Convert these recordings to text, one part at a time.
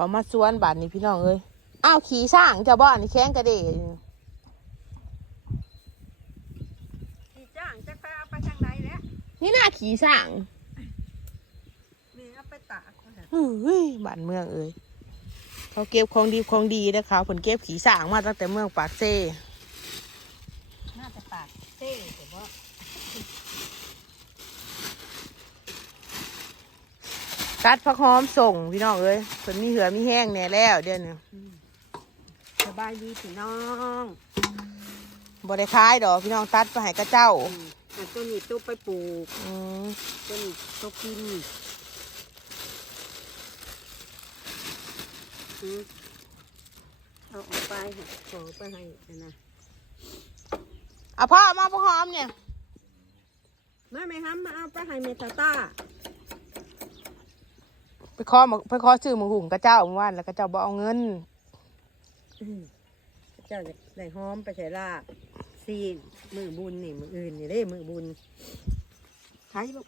เขามาสวนบานนี้พี่น้องเอ้ยอ้าวขี่ช่างเจ้าบ้านนี่แข้งกระเดะขี่จ้างจะไปเอาไปทางไหนแล้วนี่น่าขี่ช่างมีเอาไปตากเขาเถอะเฮ้ยบ้านเมืองเอ้ยเขาเก็บของดีของดีนะคะผลเก็บขี่ช่างมาตั้งแต่เมืองปากเซ่ น่าจะตากเต้แต่ว่า ตัดผักหอมส่งพี่น้องเอ้ยผลมีเหือมีแห้งแน่แล้วเดี๋ยวนี้สบายดีพี่น้องบริคายดอกพี่น้องตัดไปให้กระเจ้าอืมอันตัวนี้ตัวไปปลูกอืมตัวนี้ตัวกินอืมเอาออกไปค่ะขอไปให้นะอะพ่อเอามาผักหอมเนี่ยมาไหมครับมาเอาไปให้เมตาต้า ไปขอมาไปขอซื้อหมูหุงกระเจ้าเมื่อวานแล้วกระเจ้าบ่เอาเงินอืมเจ้าจะได้หอมไปใส่ลาบซีนมือบุญนี่มืออื่นนี่เด้มือบุญขายลูก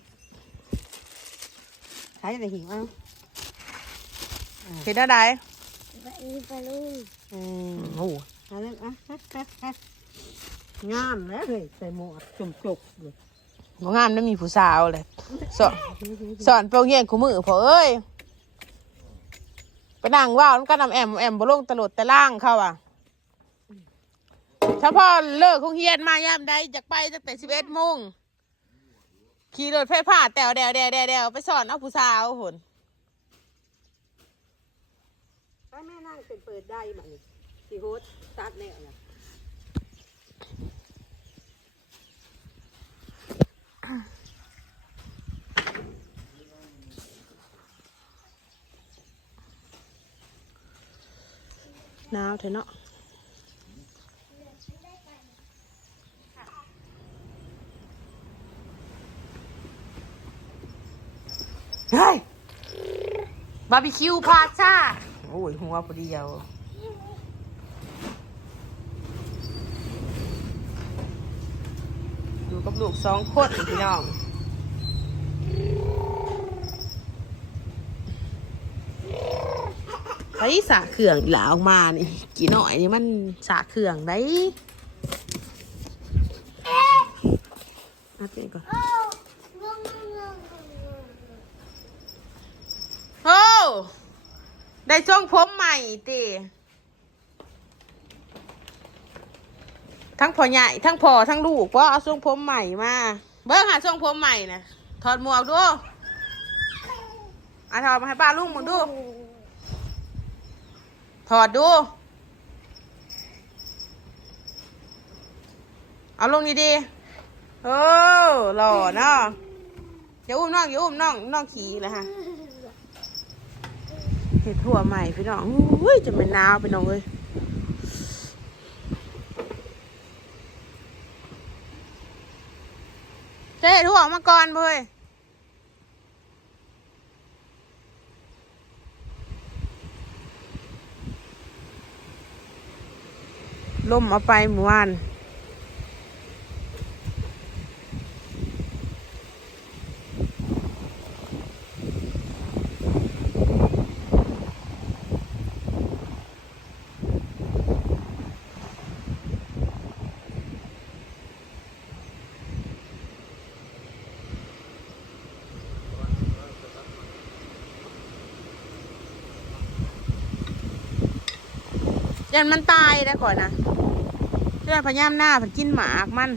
ขายอะไรหิวเอาเห็นอะไรไปอีไปลุงอืมโอ้โหเอาเลยอะฮะฮะฮะงามแล้วเลยใส่หมวกจุ่มจุกเลยบ่งามได้มีผู้สาวเลยสอนสอนเปลงเยี่ยงคู่มือพอเอ้ย ไปนั่งว่าวน้ำกันนำแอมแอมบ่ลงตลดแต่ล่างเขาอะถ้าพ่อเลิกคงเฮียนมายามใดจากไปตั้งแต่สิบเอ็ดโมงขี่รถไฟฟ้าแตวแดวแดวแดวแดวไปสอนเอาผู้สาวผลไปแม่นั่งเป็นเปิดได้มันสีโฮสตัดแล้วนะาวเถอะเนาะเฮ้ยบาร์บีคิวพาซ่า โอ้ยหัวพอดีเดียวอยู่กับลูกสองคนพี่น้อง ไอ้สาเครื่องหลาออกมานี่กี่หน่อยนี่มันสาเครื่องได้เอาเปก่อนโอ้ได้ช่วงผมใหม่ติทั้งพ่อใหญ่ทั้งพ่อทั้งลูกว่าเอาช่วงผมใหม่มาเบิ้งหาช่วงผมใหม่นะถอดหมวกดูอะถอดมาให้ป้าลุงมึงดู ถอดดู เอาลงดีๆโอ้หล่อเนาะอย่าอุ้มน้องอย่าอุ้มน้องน้องขี่เลยฮะเห็ดถั่วใหม่พี่น้องอุ้ยจะเป็นนาวพี่น้องเลยเห็ดถั่วมาก่อนเว้ย ล่มเอาไปเมื่อวานยันมันตายได้ก่อนนะ เชื่อพยายามหน้าผันกินหมากมัน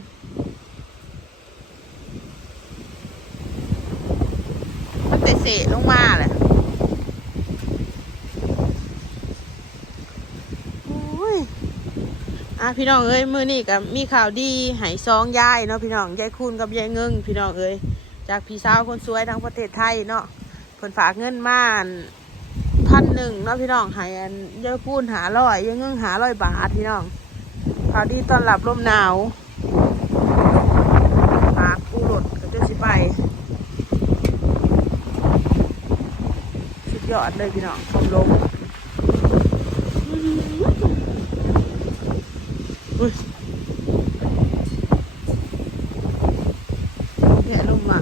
มันเตะเสะลงมาเลยโอ้ยอะพี่น้องเอ้ยมือนี่กับมีข่าวดีหายซองยายเนาะพี่น้องยายคุณกับยายเงิงพี่น้องเอ้ยจากพี่สาวคนสวยทั้งประเทศไทยเนาะเพิ่นฝากเงินมาพันหนึ่งเนาะพี่น้องหายยายคุณหาร้อยยายเงิงหาร้อยบาทพี่น้อง ข่าวดีตอนหลับลมหนาวฝากกูหลดก็จะสิไป สุดยอดเลยพี่น้องชมลมอุ้ยแกะลงมา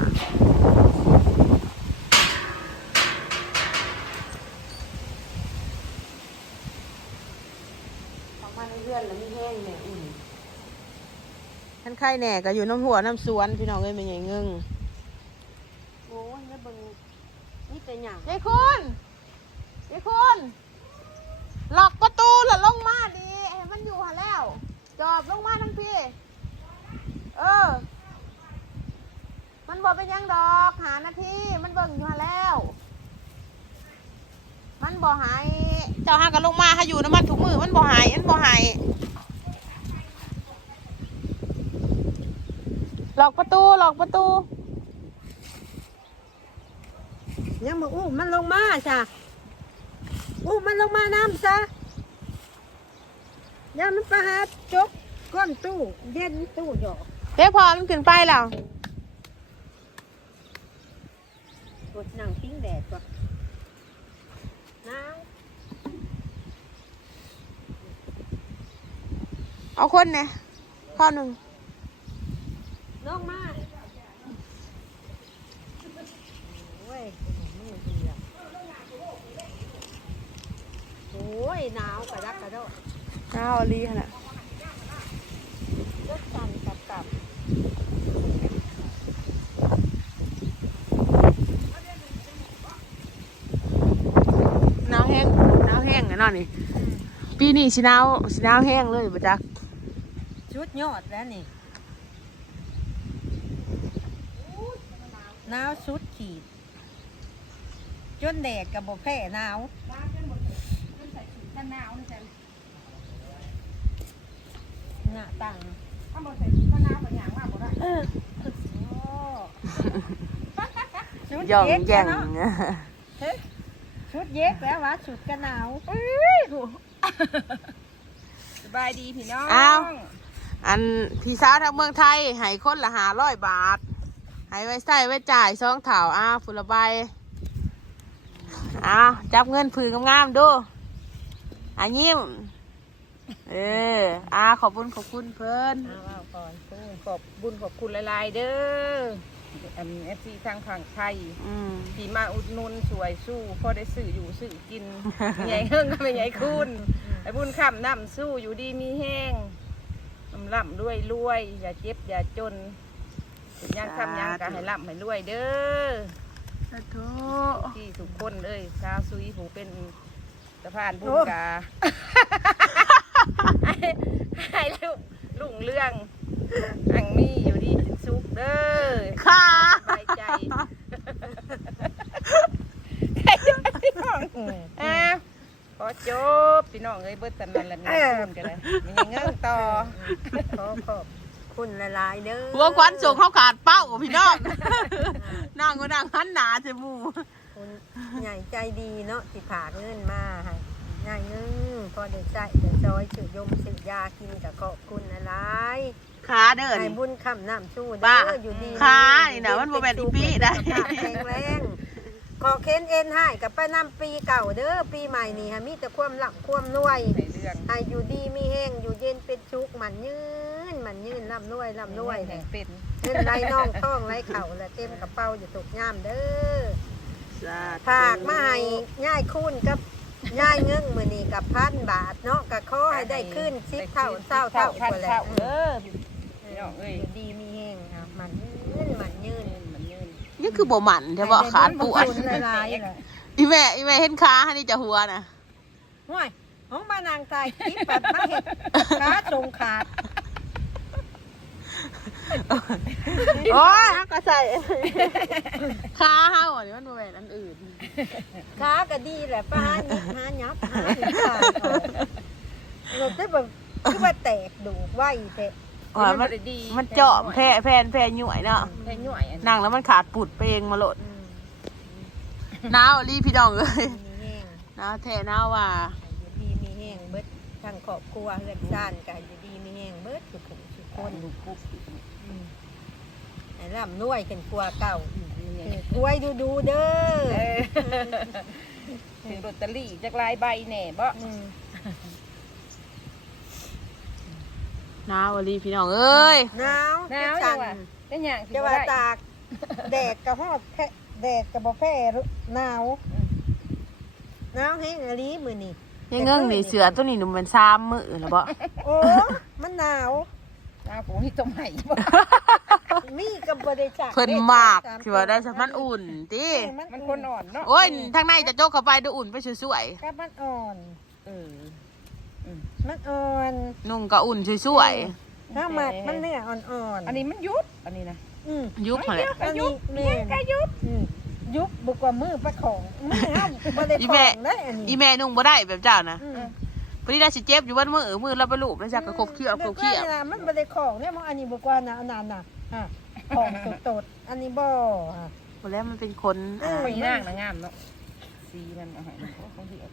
เพื่อนแล้วมีแห้งเนี่ยอุ่น ท่านไข่แหน่ก็อยู่น้ำหัวน้ำสวนพี่น้องเอ้ยไม่ใหญ่เงิงโอ้ยแล้วเบิ่งนี่แต่หยังยายคุณยายคุณล็อกประตูแล้วลงมาดีให้มันอยู่หันแล้ว จอบลงมาทั้งพี่ เออ มันบอกเป็นหยังดอกหานาทีมันเบิ่งอยู่หันแล้ว มันบ่หายเจ้าหากันลงมาให้อยู่น้ำมันถุกมือมันบ่หายมันบ่หาย ล็อกประตูล็อกประตู ยังมาอู้มันลงมาจ้ะอู้มันลงมาน้ำซะอย่ามันประหาจกก้นตู้เย็นตู้หยอกเดี๋ยวพอมันขึ้นไปแล้วกดหนังปิ้งแดดก่อนน้าวเอาคนเนี่ยข้อหนึ่ง ลงมาโอ้ยมือดีอะโอ้ย หนาวกระดักกระโดดเอาอลีขนาดรถสั่นกลับกลับหนาวแห้งหนาวแห้งแน่นอนนี่ปีนี้สิหนาวสิหนาวแห้งเลยประจักชุดยอดแล้วนี่หนาวสุดขีด จนแดดกับบแพ้หนาว หน้าตั้งเออโอ้ชุดย่องเย็กแย่งเนาะชุดเย็กแล้ววะชุดกันหนาวสบายดีพี่น้องอ้าวอันพี่สาวทางเมืองไทยให้คนละหาร้อยบาทให้ไว้ใส่ไว้จ่ายซองเถาอ้าวฟุละใบอ้าวจับเงินผืนงามๆดู อันยิ้มเอออ้าขอบคุณขอบคุณเพิ่นเอาเอาก่อนตู้ขอบบุญขอบคุณหลายๆเด้ออันเอฟซีทางฝั่งไทยอืมที่มาอุดหนุนสวยสู้พอได้ซื้ออยู่ซื้อกินใหญ่เฮิ่งก็ไม่ใหญ่คุณไอ้บุญคำน้ำสู้อยู่ดีมีแห้งลำล่ำรวยรวยอย่าเจ็บอย่าจนเป็นยังคำยังกะให้ล่ำให้รวยเด้อสาธุที่ทุกคนเอ้ยชาวซุยผู้เป็น สะพานบุญกาให้ให้ลูกลุงเรื่องอังมีอยู่ดีเป็นสุขเด้อค่ะสบายใจอะขอจบพี่น้องเอ้ยเบิดตันนันละนี่พูนกันเลยมีเงื่อนต่อขอขอบคุณละลายๆเด้อหัวควันส่งเข้าขาดเป้าพี่น้องนั่งก็นั่งหันหนาจมูก คุณใหญ่ใจดีเนาะที่ผากเงินมาให้ใหญ่นึงพอเด็กใจเด็กจอยสื่อยมสื่อยากินกับขอบคุณละลายขาเดินให้บุญคำน้ำสู้บ้าเด้ออยู่ดีขานี่นะมันบ่แม่นอีปีได้สุขภาพแข็งแรงขอเค้นเอ็นให้กับไปนำปีเก่าเด้อปีใหม่นี่ฮะมีแต่ความหลักความรวยในเรื่องให้อยู่ดีมีแห้งอยู่เย็นเป็นชุกหมันยืนหมันยืนร่ำรวยร่ำรวยแห่เนี่ยงเป็นเงินไรน้องท้องไรเข่าและเต็มกระเป๋าอยู่ตกย่ามเด้อ ผากมาให้ย่ายคูณกับย่ายเงื่งมือนี่กับพันบาทเนาะกับขอให้ได้ขึ้นสิบเท่าเท่าเท่าพันกว่าแหเท่าละเด้อพี่น้องเอ้ยอยู่ดีมีแห้งอะมันยืนมันยืนยืนมันยืนนี่คือบ่หมันใช่ป่ะขาปวดให้ได้บุญละลายเลยอีแม่อีแม่เห็นขาให้นี่จะหัวนะห่วยของมานางใจคิดปัดมาเห็ดขาตรงขาด โอ้ยฮักกระใส่ขาเฮาอันนี้มันบ่แม่นอันอื่นขาก็ดีแหละป้าหยิบหายับหาหยิบขาดออกเราจะแบบคือว่าแตกดูกไหวแตกอ๋อมันบ่ได้ดีมันเจาะแพร่แพนแพร่หน่วยเนาะแค่หน่วยอันนั่งแล้วมันขาดปุดไปเองมาโลดอืมหนาวรีพี่น้องเลยมีแห้งหนาวแท้หนาวว่าอยู่ดีมีแห้งเบิดทางครอบครัวเฮือนซ่านกันอยู่ดีมีแห้งเบิดทุกผู้ทุกคคนนลูกปุ๊บอืม ให้ร่ำรวยกันกลัวเก่าถือกล้วยดูดูๆเด้อเออถึงลอตเตอรี่จักลายใบแหน่บ่มหนาวรีพี่น้องเอ้ยหนาวหนาวจัจังงว่าเป็นหยังสิจะบ่ว่าได้ตาก แดดกระหอบแค่แดดกระบอแพ้หนาวหนาวแห้งอลีมือนี่ยังเงิ่งนี่เสือตัวนี้หนุ่มเป็นซ้ำมือแล้วบ่โอ้มันหนาว ตาผมนี่ต้มไห่บ่มีกับบริจาคเพิ่นมากที่ว่าได้สักมันอุ่นติมันคนอ่อนเนาะโอ้ยทางในจะโจกเข้าไปดูอุ่นไปสวยกับมันอ่อนเออมันอ่อนๆนุ่งก็อุ่นสวยถ้ามัดมันเนื้ออ่อนๆอันนี้มันยุบอันนี้นะอืมๆยุบมาแหละอันนี้แม่ก็ยุบอืมยุบบุกว่ามือประของมือห้ามบ่ได้อีขอแม่งได้อันนี้อีแม่นุ่งบ่ได้แบบเจ้านะอืม พอดีได้สิเจ็บอยู่วันมือมือเราไปลูบแล้วจากกระคบเขี้ยวกระคบเขี้ยวแล้วก็นี่ล่ะมันบ่ได้ของเนี่ยมันอันนี้บุกว่านะอันนั้นน่ะอะของสดๆอันนี้บ่อะหมดแล้วมันเป็นคนเออไปนางนะงามเนาะสีมันเอาให้มันคงสิเอา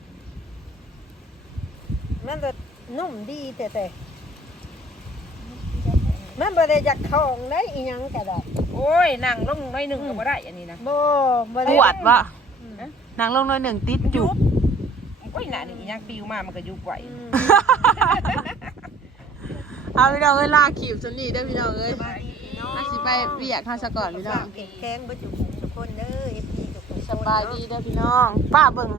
มันจะนุ่มดีแต่แต่มันบ่ได้อยากของได้อีหยังก็ได้โอ้ยนั่งลงน้อยหนึ่งก็บ่ได้อันนี้นะบ่บ่ปได้วดว่ะอืม นางลงน้อยหนึ่งติดจุบ โอ้ยหน้านี่อีหยังปิวมามันก็ยุบไหวอืมเอาพี่น้องเอ้ยลากขีบจนนี่ได้อพี่น้องเอ้ยสบายดีพี่น้องน่าสิไปเบียกข้าซะก่อนพี่น้อง แข็งแข็งบ่จุกทุกคนเด้อ FP ทุกคน สบายดีเด้อพี่น้อง ป้าเบิ่ง